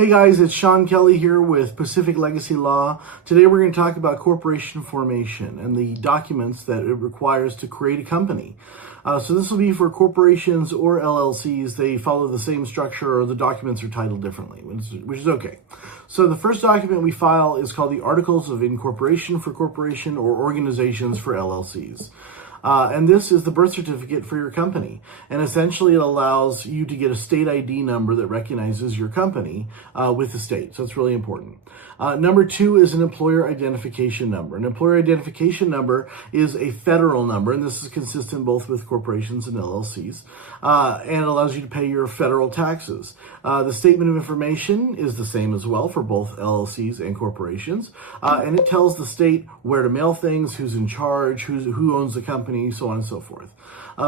Hey guys, it's Sean Kelly here with Pacific Legacy Law. Today we're going to talk about corporation formation and the documents that it requires to create a company. So this will be for corporations or LLCs. They follow the same structure or the documents are titled differently, which is okay. So the first document we file is called the Articles of Incorporation for corporation or organizations for LLCs. And this is the birth certificate for your company. And essentially it allows you to get a state ID number that recognizes your company with the state. So it's really important. Number two is an employer identification number. An employer identification number is a federal number, and this is consistent both with corporations and LLCs, and allows you to pay your federal taxes. The statement of information is the same as well for both LLCs and corporations, and it tells the state where to mail things, who's in charge, who owns the company, so on and so forth.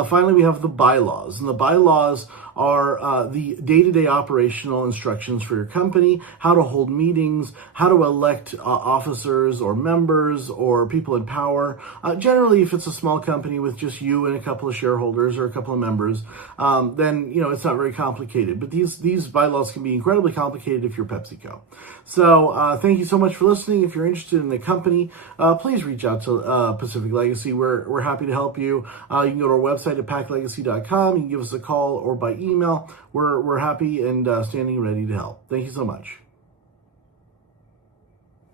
Finally, we have the bylaws, and the bylaws are the day-to-day operational instructions for your company, how to hold meetings, how to elect officers or members or people in power. Generally, if it's a small company with just you and a couple of shareholders or a couple of members, then it's not very complicated. But these bylaws can be incredibly complicated if you're PepsiCo. So thank you so much for listening. If you're interested in the company, please reach out to Pacific Legacy. We're happy to help you. You can go to our website at paclegacy.com. You can give us a call or by email. We're happy and standing ready to help. Thank you so much.